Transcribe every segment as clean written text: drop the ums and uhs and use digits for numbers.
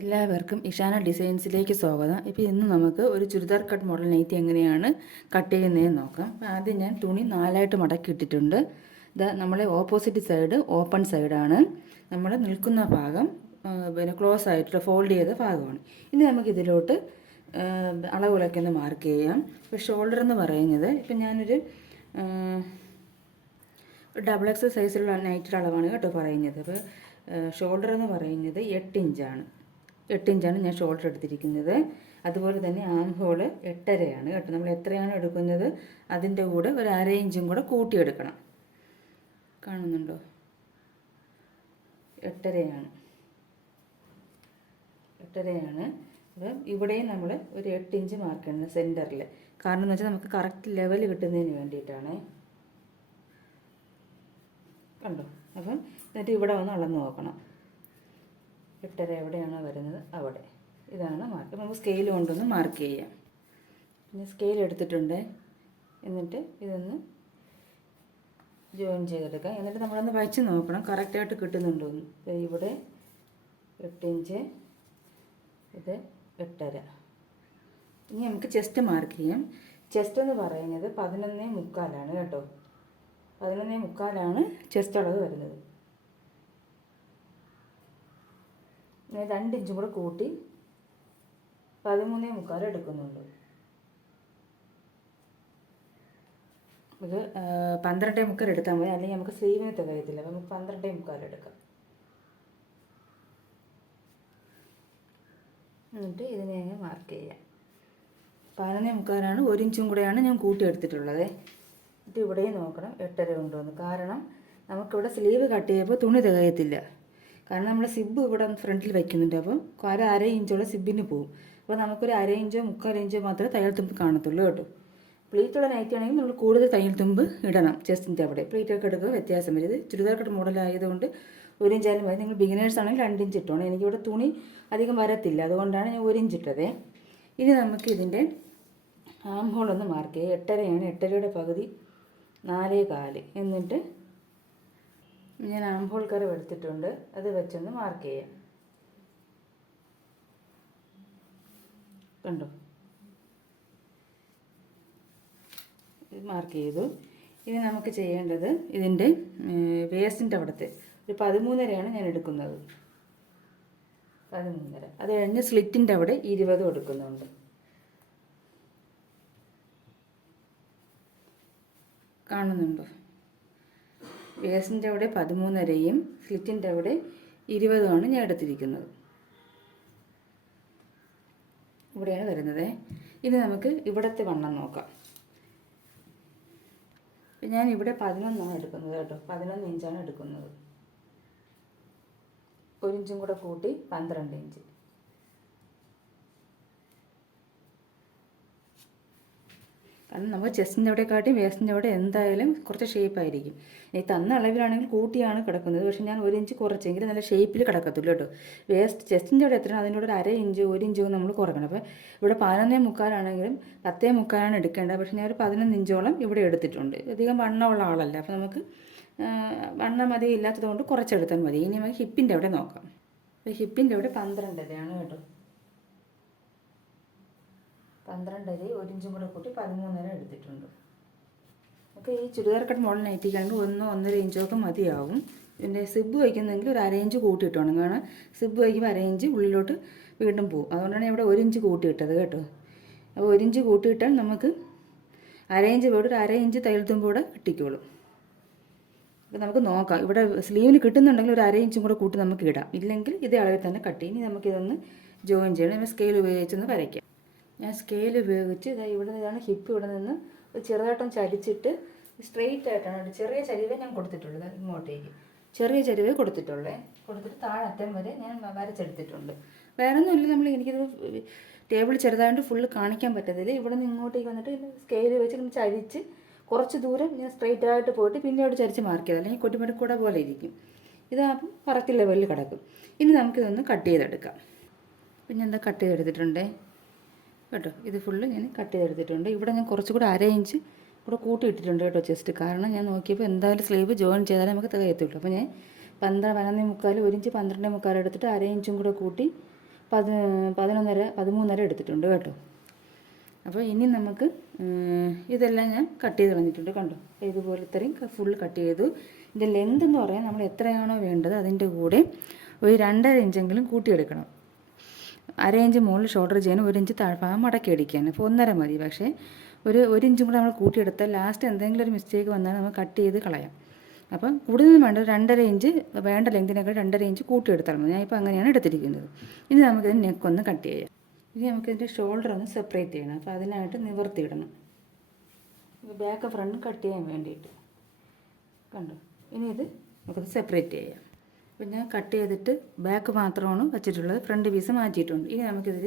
എല്ലാവർക്കും ഇഷാന ഡിസൈൻസിലേക്ക് സ്വാഗതം. ഇപ്പോൾ ഇന്ന് നമുക്ക് ഒരു ചുരിദാർ കട്ട് മോഡൽ നൈറ്റി എങ്ങനെയാണ് കട്ട് ചെയ്യുന്നതെന്ന് നോക്കാം. അപ്പോൾ ആദ്യം ഞാൻ തുണി നാലായിട്ട് മടക്കി ഇട്ടിട്ടുണ്ട്. ഇത് നമ്മളെ ഓപ്പോസിറ്റ് സൈഡ് ഓപ്പൺ സൈഡാണ്. നമ്മൾ നിൽക്കുന്ന ഭാഗം പിന്നെ ക്ലോസ് ആയിട്ടുള്ള ഫോൾഡ് ചെയ്ത ഭാഗമാണ്. ഇനി നമുക്കിതിലോട്ട് അളവുകളൊക്കെ ഒന്ന് മാർക്ക് ചെയ്യാം. ഇപ്പോൾ ഷോൾഡർ എന്ന് പറയുന്നത് ഇപ്പം ഞാനൊരു ഡബിൾ എക്സ് സൈസിലുള്ള നൈറ്റിയുടെ അളവാണ് കേട്ടോ പറയുന്നത്. അപ്പോൾ ഷോൾഡർ എന്ന് പറയുന്നത് 8 ഇഞ്ചാണ്. 8 ഇഞ്ചാണ് ഞാൻ ഷോൾഡർ എടുത്തിരിക്കുന്നത്. അതുപോലെ തന്നെ ആം ഹോൾ 8.5 കേട്ടോ. നമ്മൾ എത്രയാണ് എടുക്കുന്നത് അതിൻ്റെ കൂടെ ഒരു 1/2 ഇഞ്ചും കൂടെ കൂട്ടിയെടുക്കണം. കാണുന്നുണ്ടോ? 8.5 അപ്പം ഇവിടെയും നമ്മൾ ഒരു 8 ഇഞ്ച് മാർക്ക് ചെയ്യണം സെൻറ്ററിൽ. കാരണം എന്ന് വെച്ചാൽ നമുക്ക് കറക്റ്റ് ലെവൽ കിട്ടുന്നതിന് വേണ്ടിയിട്ടാണ്. കണ്ടോ? അപ്പം എന്നിട്ട് ഇവിടെ വന്ന് അളന്ന് നോക്കണം. 8.5 എവിടെയാണോ വരുന്നത് അവിടെ. ഇതാണ് മാർക്ക്. നമുക്ക് സ്കെയിൽ കൊണ്ടൊന്ന് മാർക്ക് ചെയ്യാം. പിന്നെ സ്കെയിൽ എടുത്തിട്ടുണ്ട്. എന്നിട്ട് ഇതൊന്ന് ജോയിൻ ചെയ്തെടുക്കാം. എന്നിട്ട് നമ്മളൊന്ന് വച്ച് നോക്കണം കറക്റ്റായിട്ട് കിട്ടുന്നുണ്ടോ എന്ന്. ഇവിടെ 8 ഇഞ്ച്, ഇത് 8.5. ഇനി നമുക്ക് ചെസ്റ്റ് മാർക്ക് ചെയ്യാം. ചെസ്റ്റ് എന്ന് പറയുന്നത് 11.75 കേട്ടോ. 11.75 ചെസ്റ്റ് അളവ് വരുന്നത്. 2 ഇഞ്ചും കൂടെ കൂട്ടി 13.75 എടുക്കുന്നുണ്ട്. ഇത് 12.75 എടുത്താൽ മതി, അല്ലെങ്കിൽ നമുക്ക് സ്ലീവിന് തികയത്തില്ല. അപ്പം നമുക്ക് 12.75 എടുക്കാം. എന്നിട്ട് ഇതിനെ ഞാൻ മാർക്ക് ചെയ്യാം. 11.75 1 ഇഞ്ചും കൂടെയാണ് ഞാൻ കൂട്ടി എടുത്തിട്ടുള്ളത്. എന്നിട്ട് ഇവിടെയും നോക്കണം 8.5 ഉണ്ടോയെന്ന്. കാരണം നമുക്കിവിടെ സ്ലീവ് കട്ട് ചെയ്യുമ്പോൾ തുണി തികയത്തില്ല. കാരണം നമ്മൾ സിബ് ഇവിടെ ഫ്രണ്ടിൽ വയ്ക്കുന്നുണ്ട്. അപ്പോൾ 1/2 ഇഞ്ചോളം സിബിന് പോകും. അപ്പോൾ നമുക്കൊരു 1/2 ഇഞ്ചോ 3/4 ഇഞ്ചോ മാത്രമേ തയ്യൽ തുമ്പ് കാണത്തുള്ളൂ കേട്ടോ. പ്ലീറ്റുള്ള നൈറ്റി ആണെങ്കിൽ നമ്മൾ കൂടുതൽ തയ്യൽ തുമ്പ് ഇടണം. ചെസ്റ്റിൻ്റെ അവിടെ പ്ലീറ്റൊക്കെ എടുക്കുക വ്യത്യാസം വരും. ഇത് ചുരിദാർ കട്ട് മോഡലായതുകൊണ്ട് 1 ഇഞ്ചായാലും മതി. നിങ്ങൾ ബിഗിനേഴ്സ് ആണെങ്കിൽ 2 ഇഞ്ച് ഇട്ടോണം. എനിക്കിവിടെ തുണി അധികം വരത്തില്ല, അതുകൊണ്ടാണ് ഞാൻ 1 ഇഞ്ച് ഇട്ടത്. ഇനി നമുക്ക് ഇതിൻ്റെ ആം ഹോൾ ഒന്ന് മാർക്ക് ചെയ്യാം. 8.5 8.5യുടെ പകുതി 4.25. എന്നിട്ട് ഞാൻ ആം ഹോൾ കർവ് എടുത്തിട്ടുണ്ട്. അത് വെച്ചൊന്ന് മാർക്ക് ചെയ്യാം. കണ്ടോ? ഇത് മാർക്ക് ചെയ്തു. ഇനി നമുക്ക് ചെയ്യേണ്ടത് ഇതിൻ്റെ വേസ്റ്റിൻ്റെ അവിടുത്തെ ഒരു 13.5 ഞാൻ എടുക്കുന്നത്. 13.5. അത് കഴിഞ്ഞ് സ്ലിറ്റിൻ്റെ അവിടെ 20 എടുക്കുന്നുണ്ട്. കാണുന്നുണ്ടോ? വേസ്റ്റിൻ്റെ അവിടെ 13.5യും സ്ലിറ്റിൻ്റെ അവിടെ 20 ഞാൻ എടുത്തിരിക്കുന്നത്. ഇവിടെയാണ് വരുന്നത്. ഇനി നമുക്ക് ഇവിടുത്തെ വണ്ണം നോക്കാം. ഞാൻ ഇവിടെ 11 എടുക്കുന്നത് കേട്ടോ. 11 ഇഞ്ചാണ് എടുക്കുന്നത്. 1 ഇഞ്ചും കൂടെ കൂട്ടി 12 ഇഞ്ച്. കാരണം നമ്മൾ ചെസ്റ്റിൻ്റെ അവിടെ കാട്ടി വേസ്റ്റിൻ്റെ അവിടെ എന്തായാലും കുറച്ച് ഷേപ്പായിരിക്കും. ഈ തന്ന അളവിലാണെങ്കിൽ കൂട്ടിയാണ് കിടക്കുന്നത്. പക്ഷേ ഞാൻ 1 ഇഞ്ച് കുറച്ചെങ്കിൽ നല്ല ഷേപ്പിൽ കിടക്കത്തുള്ളൂ കേട്ടോ. ചെസ്റ്റിൻ്റെ അവിടെ എത്രയാണ് അതിൻ്റെ കൂടെ 1/2 ഇഞ്ച് 1 ഇഞ്ചോ നമ്മൾ കുറക്കണം. അപ്പോൾ ഇവിടെ 11.75 ആണെങ്കിലും 10.75 എടുക്കേണ്ടത്. പക്ഷേ ഞാൻ ഒരു 11 ഇഞ്ചോളം ഇവിടെ എടുത്തിട്ടുണ്ട്. അധികം വണ്ണമുള്ള ആളല്ല. അപ്പോൾ നമുക്ക് വണ്ണം അധികം ഇല്ലാത്തതുകൊണ്ട് കുറച്ചെടുത്താൽ മതി. ഇനി നമുക്ക് ഹിപ്പിൻ്റെ അവിടെ നോക്കാം. അപ്പോൾ ഹിപ്പിൻ്റെ അവിടെ 12.5 കേട്ടോ. 12.5 1 ഇഞ്ചും കൂടെ കൂട്ടി 13.5 എടുത്തിട്ടുണ്ട്. അപ്പോൾ ഈ ചുരിദാർ കട്ട് മോഡൽ നൈറ്റിക്കാണെങ്കിൽ 1-1.5 ഇഞ്ചൊക്കെ മതിയാവും. പിന്നെ സിബ് വയ്ക്കുന്നെങ്കിൽ ഒരു 1/2 ഇഞ്ച് കൂട്ടിയിട്ടാണ്. കാരണം സിബ് വയ്ക്കുമ്പോൾ 1/2 ഇഞ്ച് ഉള്ളിലോട്ട് വീണ്ടും പോകും. അതുകൊണ്ടാണ് ഇവിടെ 1 ഇഞ്ച് കൂട്ടിയിട്ടത് കേട്ടോ. അപ്പോൾ 1 ഇഞ്ച് കൂട്ടിയിട്ടാൽ നമുക്ക് 1/2 ഇഞ്ച് പോയിട്ട് ഒരു 1/2 ഇഞ്ച് തയ്യൽ തുമ്പ് കൂടെ കിട്ടിക്കോളും. അപ്പോൾ നമുക്ക് നോക്കാം. ഇവിടെ സ്ലീവിന് കിട്ടുന്നുണ്ടെങ്കിൽ ഒരു 1/2 ഇഞ്ചും കൂടെ കൂട്ടി നമുക്ക് ഇടാം. ഇല്ലെങ്കിൽ ഇതേ അളവിൽ തന്നെ കട്ട് ചെയ്യും. ഇനി നമുക്കിതൊന്ന് ജോയിൻ ചെയ്യണം. നമ്മൾ സ്കെയിൽ ഉപയോഗിച്ചൊന്ന് വരയ്ക്കാം. ഞാൻ സ്കെയിൽ ഉപയോഗിച്ച് ഇവിടെ നിന്നാണ് ഹിപ്പ് ഇവിടെ നിന്ന് ചെറുതായിട്ടൊന്ന് ചരിച്ചിട്ട് സ്ട്രെയിറ്റ് ആയിട്ടാണ് ചെറിയ ചരിവേ ഞാൻ കൊടുത്തിട്ടുള്ളത്. ഇങ്ങോട്ടേക്ക് ചെറിയ ചരിവേ കൊടുത്തിട്ടുള്ളത്. കൊടുത്തിട്ട് താഴറ്റം വരെ ഞാൻ വരച്ചെടുത്തിട്ടുണ്ട്. വേറെ ഒന്നുമില്ല. എനിക്കിത് ടേബിൾ ചെറുതായിട്ട് ഫുള്ള് കാണിക്കാൻ പറ്റത്തില്ല. ഇവിടെ നിന്ന് ഇങ്ങോട്ടേക്ക് വന്നിട്ട് സ്കെയിൽ വെച്ച് ഇങ്ങനെ ചരിച്ച് കുറച്ച് ദൂരം ഞാൻ സ്ട്രെയിറ്റ് ആയിട്ട് പോയിട്ട് പിന്നീട് ചരിച്ച് മാർക്ക് ചെയ്ത്, അല്ലെങ്കിൽ കൊട്ടിമടക്കൂടെ പോലെ ഇരിക്കും. ഇതാകുമ്പോൾ കറക്റ്റ് ലെവലിൽ കിടക്കും. ഇനി നമുക്കിതൊന്ന് കട്ട് ചെയ്തെടുക്കാം. പിന്നെ എന്താ കട്ട് ചെയ്തെടുത്തിട്ടുണ്ടേ കേട്ടോ. ഇത് ഫുള്ള് ഞാൻ കട്ട് ചെയ്തെടുത്തിട്ടുണ്ട്. ഇവിടെ ഞാൻ കുറച്ചുകൂടെ 1/2 ഇഞ്ച് കൂടെ കൂട്ടിയിട്ടിട്ടുണ്ട് കേട്ടോ ചെസ്റ്റ്. കാരണം ഞാൻ നോക്കിയപ്പോൾ എന്തായാലും സ്ലീവ് ജോയിൻ ചെയ്താലേ നമുക്ക് തികയത്തുള്ളൂ. അപ്പോൾ ഞാൻ 11.75 1 ഇഞ്ച് 12.75 എടുത്തിട്ട് 1/2 ഇഞ്ചും കൂടെ കൂട്ടി 13.5 എടുത്തിട്ടുണ്ട് കേട്ടോ. അപ്പോൾ ഇനി നമുക്ക് ഇതെല്ലാം ഞാൻ കട്ട് ചെയ്ത് കളഞ്ഞിട്ടുണ്ട് കണ്ടോ. ഇതുപോലെ ഇത്രയും ഫുൾ കട്ട് ചെയ്തു. ഇതിൻ്റെ ലെന്ത് എന്ന് പറയാൻ നമ്മൾ എത്രയാണോ വേണ്ടത് അതിൻ്റെ കൂടെ ഒരു 2.5 ഇഞ്ചെങ്കിലും കൂട്ടിയെടുക്കണം. 1/2 ഇഞ്ച് മുകളിൽ ഷോൾഡർ ചെയ്യാൻ 1 ഇഞ്ച് താഴ്ഭാഗം മടക്കി അടിക്കാൻ. അപ്പോൾ 1.5 മതി. പക്ഷേ ഒരു ഇഞ്ചും കൂടെ നമ്മൾ കൂട്ടിയെടുത്താൽ ലാസ്റ്റ് എന്തെങ്കിലും ഒരു മിസ്റ്റേക്ക് വന്നാൽ നമ്മൾ കട്ട് ചെയ്ത് കളയാം. അപ്പം കൂടുതൽ വേണ്ട 2.5 ഇഞ്ച് വേണ്ട ലെങ്തിനൊക്കെ 2.5 ഇഞ്ച് കൂട്ടിയെടുത്താൽ മതി. ഞാൻ ഇപ്പോൾ അങ്ങനെയാണ് എടുത്തിരിക്കുന്നത്. ഇനി നമുക്കിതിന് നെക്കൊന്ന് കട്ട് ചെയ്യാം. ഇനി നമുക്കിതിൻ്റെ ഷോൾഡർ ഒന്ന് സെപ്പറേറ്റ് ചെയ്യണം. അപ്പോൾ അതിനായിട്ട് നിവർത്തിയിടണം. ബാക്ക് ഫ്രണ്ട് കട്ട് ചെയ്യാൻ വേണ്ടിയിട്ട് കണ്ടോ. ഇനി ഇത് നമുക്കത് സെപ്പറേറ്റ് ചെയ്യാം. അപ്പോൾ ഞാൻ കട്ട് ചെയ്തിട്ട് ബാക്ക് മാത്രമാണ് വെച്ചിട്ടുള്ളത്, ഫ്രണ്ട് പീസ് മാറ്റിയിട്ടുണ്ട്. ഇനി നമുക്കിതിൽ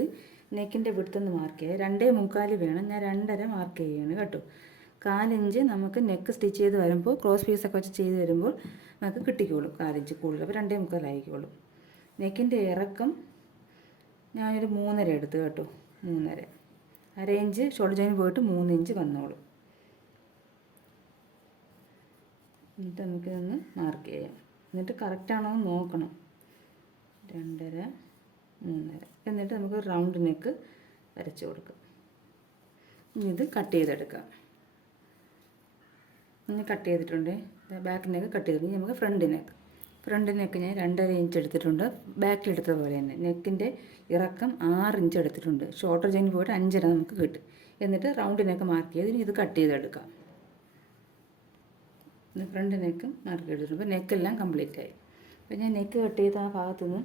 നെക്കിൻ്റെ വിടുത്തൊന്ന് മാർക്ക് ചെയ്യാം. 2.25 വേണം. ഞാൻ 2.5 മാർക്ക് ചെയ്യുകയാണ് കേട്ടോ. 1/4 ഇഞ്ച് നമുക്ക് നെക്ക് സ്റ്റിച്ച് ചെയ്ത് വരുമ്പോൾ ക്രോസ് പീസൊക്കെ വെച്ച് ചെയ്ത് വരുമ്പോൾ നമുക്ക് കിട്ടിക്കോളും 1/4 ഇഞ്ച് കൂടുതൽ. അപ്പോൾ 2.25 ആയിക്കോളും. നെക്കിൻ്റെ ഇറക്കം ഞാനൊരു 3.5 എടുത്ത് കേട്ടോ. 3.5. 1/2 ഇഞ്ച് ഷോൾഡർ ജോയിൻ പോയിട്ട് 3 ഇഞ്ച് വന്നോളും. എന്നിട്ട് നമുക്കിതൊന്ന് മാർക്ക് ചെയ്യാം. എന്നിട്ട് കറക്റ്റാണോ എന്ന് നോക്കണം. 2.5 3.5. എന്നിട്ട് നമുക്ക് റൗണ്ട് നെക്ക് വരച്ച് കൊടുക്കാം. ഇനി ഇത് കട്ട് ചെയ്തെടുക്കാം. ഇനി കട്ട് ചെയ്തിട്ടുണ്ട്. ബാക്ക് നെക്ക് കട്ട് ചെയ്തിട്ടുണ്ട്. ഇനി നമുക്ക് ഫ്രണ്ട് നെക്ക് ഞാൻ 2.5 ഇഞ്ച് എടുത്തിട്ടുണ്ട്. ബാക്കിലെടുത്ത പോലെ തന്നെ. നെക്കിൻ്റെ ഇറക്കം 6 ഇഞ്ച് എടുത്തിട്ടുണ്ട്. ഷോൾഡർ ജോയിൻ പോയിട്ട് 5.5 നമുക്ക് കിട്ടും. എന്നിട്ട് റൗണ്ട് നെക്ക് മാർക്ക് ചെയ്ത് ഇനി ഇത് കട്ട് ചെയ്തെടുക്കാം. ഫ്രണ്ട് നെക്ക് മാർക്ക് ചെയ്തിട്ടുണ്ട്. അപ്പോൾ നെക്കെല്ലാം കംപ്ലീറ്റ് ആയി. അപ്പോൾ ഞാൻ നെക്ക് കട്ട് ചെയ്ത ആ ഭാഗത്തു നിന്ന്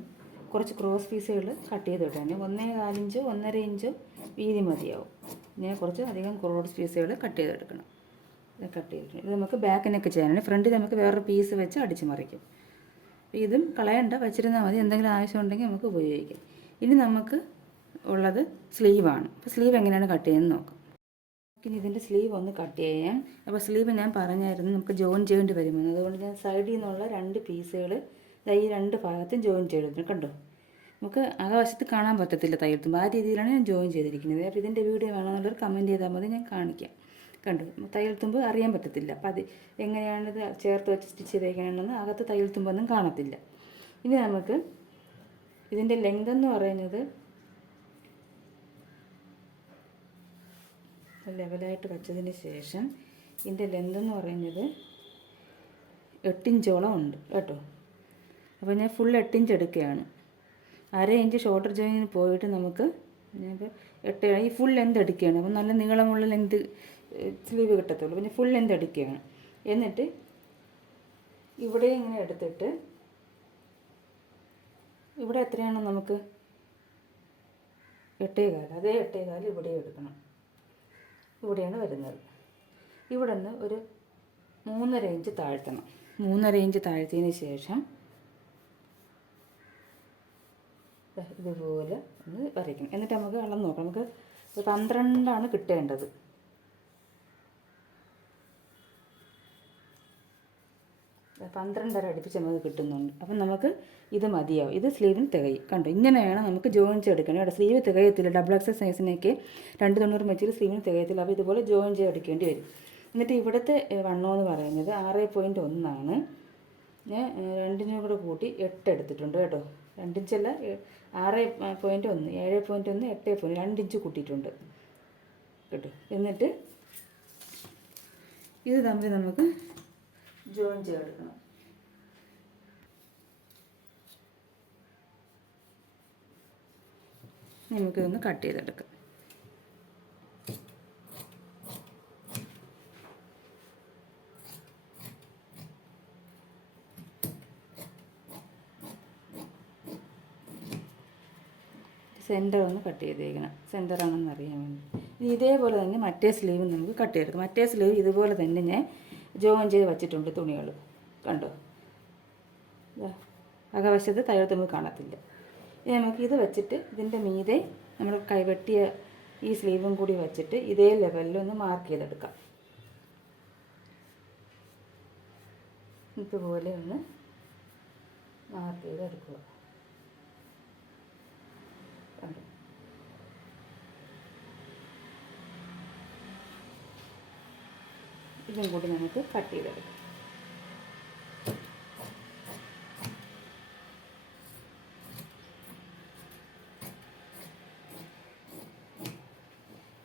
കുറച്ച് ക്രോസ് പീസുകൾ കട്ട് ചെയ്ത് വിട്ടാൽ 1.25 ഇഞ്ചോ 1.5 ഇഞ്ചോ വീതി മതിയാവും. ഞാൻ കുറച്ച് അധികം ക്രോസ് പീസുകൾ കട്ട് ചെയ്തെടുക്കണം. ഇത് കട്ട് ചെയ്തിട്ടുണ്ട്. ഇത് നമുക്ക് ബാക്ക് നെക്ക് ചെയ്യാനാണ്. ഫ്രണ്ടിൽ നമുക്ക് വേറൊരു പീസ് വെച്ച് അടിച്ച് മറിക്കും. ഇതും കളയണ്ട, വെച്ചിരുന്നാൽ മതി. എന്തെങ്കിലും ആവശ്യമുണ്ടെങ്കിൽ നമുക്ക് ഉപയോഗിക്കാം. ഇനി നമുക്ക് ഉള്ളത് സ്ലീവാണ്. അപ്പോൾ സ്ലീവ് എങ്ങനെയാണ് കട്ട് ചെയ്യുന്നത് നോക്കാം. ഇനി ഇതിൻ്റെ സ്ലീവ് ഒന്ന് കട്ട് ചെയ്യാം. അപ്പോൾ സ്ലീവ് ഞാൻ പറഞ്ഞായിരുന്നു നമുക്ക് ജോയിൻ ചെയ്യേണ്ടി വരുമെന്ന്. അതുകൊണ്ട് ഞാൻ സൈഡിൽ നിന്നുള്ള 2 പീസുകൾ ഈ 2 ഭാഗത്തും ജോയിൻ ചെയ്തിട്ടുണ്ട് കണ്ടോ. നമുക്ക് ആകാശത്ത് കാണാൻ പറ്റത്തില്ല തയ്യൽത്തുമ്പോൾ. ആ രീതിയിലാണ് ഞാൻ ജോയിൻ ചെയ്തിരിക്കുന്നത്. അപ്പോൾ ഇതിൻ്റെ വീഡിയോ വേണമെന്നുള്ളവർ കമൻറ്റ് ചെയ്താൽ മതി, ഞാൻ കാണിക്കാം. കണ്ടു തയ്യൽത്തുമ്പോൾ അറിയാൻ പറ്റത്തില്ല. അപ്പോൾ അത് എങ്ങനെയാണിത് ചേർത്ത് വെച്ച് സ്റ്റിച്ച് ചെയ്തേക്കണമെന്ന് അകത്ത് തയ്യൽത്തുമ്പൊന്നും കാണത്തില്ല. ഇനി നമുക്ക് ഇതിൻ്റെ ലെങ്ത് എന്ന് പറയുന്നത് ലെവലായിട്ട് വെച്ചതിന് ശേഷം ഇതിൻ്റെ ലെങ്ത് എന്ന് പറയുന്നത് 8 ഇഞ്ചോളം ഉണ്ട് കേട്ടോ. അപ്പോൾ ഞാൻ ഫുൾ 8 ഇഞ്ച് എടുക്കുകയാണ്. 1/2 ഇഞ്ച് ഷോൾഡർ ജോയിനിന് പോയിട്ട് നമുക്ക് ഞാനിപ്പോൾ 8 ഈ ഫുൾ ലെങ്ത് എടുക്കുകയാണ്. അപ്പോൾ നല്ല നീളമുള്ള ലെങ്ത് സ്ലീവ് കിട്ടത്തുള്ളൂ. പിന്നെ ഫുൾ ലെങ്ത് എടുക്കുകയാണ്. എന്നിട്ട് ഇവിടെ ഇങ്ങനെ എടുത്തിട്ട് ഇവിടെ എത്രയാണോ നമുക്ക് 8.25, അതേ 8.25 ഇവിടെ എടുക്കണം. ഇവിടെയാണ് വരുന്നത്. ഇവിടെ നിന്ന് ഒരു 3.5 ഇഞ്ച് താഴ്ത്തണം. 3.5 ഇഞ്ച് താഴ്ത്തിയതിന് ശേഷം ഇതുപോലെ ഒന്ന് വരയ്ക്കണം. എന്നിട്ട് നമുക്ക് അളന്ന് നോക്കാം. നമുക്ക് 12 കിട്ടേണ്ടത്. പന്ത്രണ്ടര അടുപ്പിച്ച് നമുക്ക് കിട്ടുന്നുണ്ട്. അപ്പം നമുക്ക് ഇത് മതിയാവും. ഇത് സ്ലീവിന് തികയും. കണ്ടോ ഇങ്ങനെയാണ് നമുക്ക് ജോയിൻ ചെയ്തെടുക്കണം. ഇവിടെ സ്ലീവ് തികയത്തില്ല. ഡബിൾ എക്സൽ സൈസിനൊക്കെ 290 മെറ്റീരിയൽ സ്ലീവിന് തികയത്തില്ല. അപ്പോൾ ഇതുപോലെ ജോയിൻ ചെയ്തെടുക്കേണ്ടി വരും. എന്നിട്ട് ഇവിടുത്തെ വണ്ണം എന്ന് പറയുന്നത് 6.1 ഞാൻ 2 കൂടെ കൂട്ടി 8 എടുത്തിട്ടുണ്ട് കേട്ടോ. 2 ഇഞ്ചല്ല, 6.1 7.1 8.1 2 ഇഞ്ച് കൂട്ടിയിട്ടുണ്ട് കേട്ടോ. എന്നിട്ട് ഇത് തമ്മിൽ നമുക്ക് ജോയിൻ ചെയ്തെടുക്കണം. നമുക്കിതൊന്ന് കട്ട് ചെയ്തെടുക്കാം. സെൻറ്റർ ഒന്ന് കട്ട് ചെയ്തേക്കണം. സെൻറ്ററാണെന്ന് അറിയാൻ വേണ്ടി. ഇനി ഇതേപോലെ തന്നെ മറ്റേ സ്ലീവ് നമുക്ക് കട്ട് ചെയ്തെടുക്കാം. മറ്റേ സ്ലീവ് ഇതുപോലെ തന്നെ ഞാൻ ജോയിൻ ചെയ്ത് വച്ചിട്ടുണ്ട് തുണികൾ കണ്ടോ. അകവശത്ത് തയ്യൽത്തുമ്പോൾ കാണത്തില്ല. ഇനി നമുക്ക് ഇത് വെച്ചിട്ട് ഇതിൻ്റെ മീതെ നമ്മൾ കൈവെട്ടിയ ഈ സ്ലീവും കൂടി വെച്ചിട്ട് ഇതേ ലെവലിൽ ഒന്ന് മാർക്ക് ചെയ്തെടുക്കാം. ഇതുപോലെ ഒന്ന് മാർക്ക് ചെയ്തെടുക്കുക. കണ്ടോ ഇതും കൂടി നമുക്ക് കട്ട് ചെയ്തെടുക്കാം.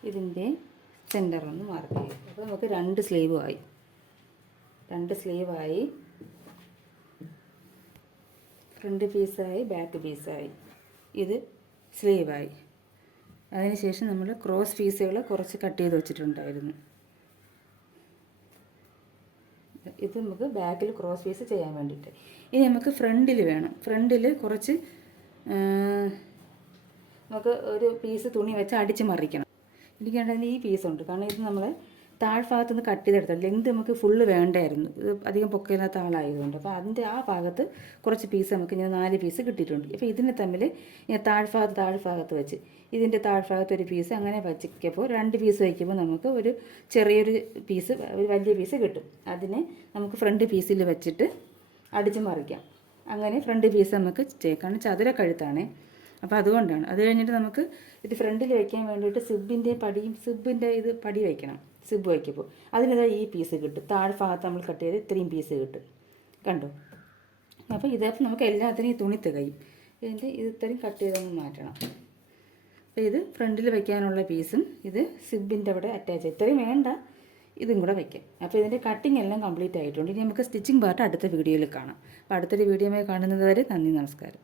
ഇതിൻ്റെ സെൻറ്റർ ഒന്ന് മാർക്ക് ചെയ്യും. അപ്പോൾ നമുക്ക് 2 സ്ലീവായി. 2 സ്ലീവായി, ഫ്രണ്ട് പീസായി, ബാക്ക് പീസായി. ഇത് സ്ലീവായി. അതിനുശേഷം നമ്മൾ ക്രോസ് പീസുകൾ കുറച്ച് കട്ട് ചെയ്ത് വെച്ചിട്ടുണ്ടായിരുന്നു. ഇത് നമുക്ക് ബാക്കിൽ ക്രോസ് പീസ് ചെയ്യാൻ വേണ്ടിയിട്ട്. ഇനി നമുക്ക് ഫ്രണ്ടിൽ വേണം. ഫ്രണ്ടിൽ കുറച്ച് നമുക്ക് ഒരു പീസ് തുണി വെച്ച് അടിച്ച് മറിക്കണം. എനിക്കുണ്ടെങ്കിൽ ഈ പീസുണ്ട്, കാരണം ഇത് നമ്മൾ താഴ്ഭാഗത്ത് നിന്ന് കട്ട് ചെയ്തെടുത്താൽ ലെങ്ത് നമുക്ക് ഫുള്ള് വേണ്ടായിരുന്നു. ഇത് അധികം പൊക്കയില്ലാത്ത ആളായതുകൊണ്ട്. അപ്പോൾ അതിൻ്റെ ആ ഭാഗത്ത് കുറച്ച് പീസ് നമുക്ക് ഞാൻ 4 പീസ് കിട്ടിയിട്ടുണ്ട്. അപ്പോൾ ഇതിന് തമ്മിൽ ഞാൻ താഴ്ഭാഗത്ത് വെച്ച് ഇതിൻ്റെ താഴ്ഭാഗത്ത് ഒരു പീസ് അങ്ങനെ വച്ചിക്കപ്പോൾ 2 പീസ് വയ്ക്കുമ്പോൾ നമുക്ക് ഒരു ചെറിയൊരു പീസ്, ഒരു വലിയ പീസ് കിട്ടും. അതിനെ നമുക്ക് ഫ്രണ്ട് പീസിൽ വെച്ചിട്ട് അടിച്ച് മറിക്കാം. അങ്ങനെ ഫ്രണ്ട് പീസ് നമുക്ക് ചെയ്യാം. കാരണം ചതുര കഴുത്താണ്, അപ്പോൾ അതുകൊണ്ടാണ്. അത് കഴിഞ്ഞിട്ട് നമുക്ക് ഇത് ഫ്രണ്ടിൽ വയ്ക്കാൻ വേണ്ടിയിട്ട് സിബിൻ്റെ ഇത് പടി വയ്ക്കണം. സിബ് വയ്ക്കുമ്പോൾ അതിനിതാ ഈ പീസ് കിട്ടും. താഴ്ഭാഗത്ത് നമ്മൾ കട്ട് ചെയ്ത് ഇത്രയും പീസ് കിട്ടും, കണ്ടോ. അപ്പോൾ ഇതപ്പോൾ നമുക്ക് എല്ലാത്തിനും ഈ തുണി തികയും. ഇതിൻ്റെ ഇത് ഇത്രയും കട്ട് ചെയ്തൊന്ന് മാറ്റണം. അപ്പോൾ ഇത് ഫ്രണ്ടിൽ വയ്ക്കാനുള്ള പീസും ഇത് സിബിൻ്റെ അവിടെ അറ്റാച്ച്, ഇത്രയും വേണ്ട, ഇതും കൂടെ വയ്ക്കാം. അപ്പോൾ ഇതിൻ്റെ കട്ടിങ് എല്ലാം കംപ്ലീറ്റ് ആയിട്ടുണ്ട്. ഇനി നമുക്ക് സ്റ്റിച്ചിങ് പാർട്ട് അടുത്ത വീഡിയോയിൽ കാണാം. അപ്പോൾ അടുത്തൊരു വീഡിയോയിൽ കാണുന്നത് വരെ നന്ദി, നമസ്കാരം.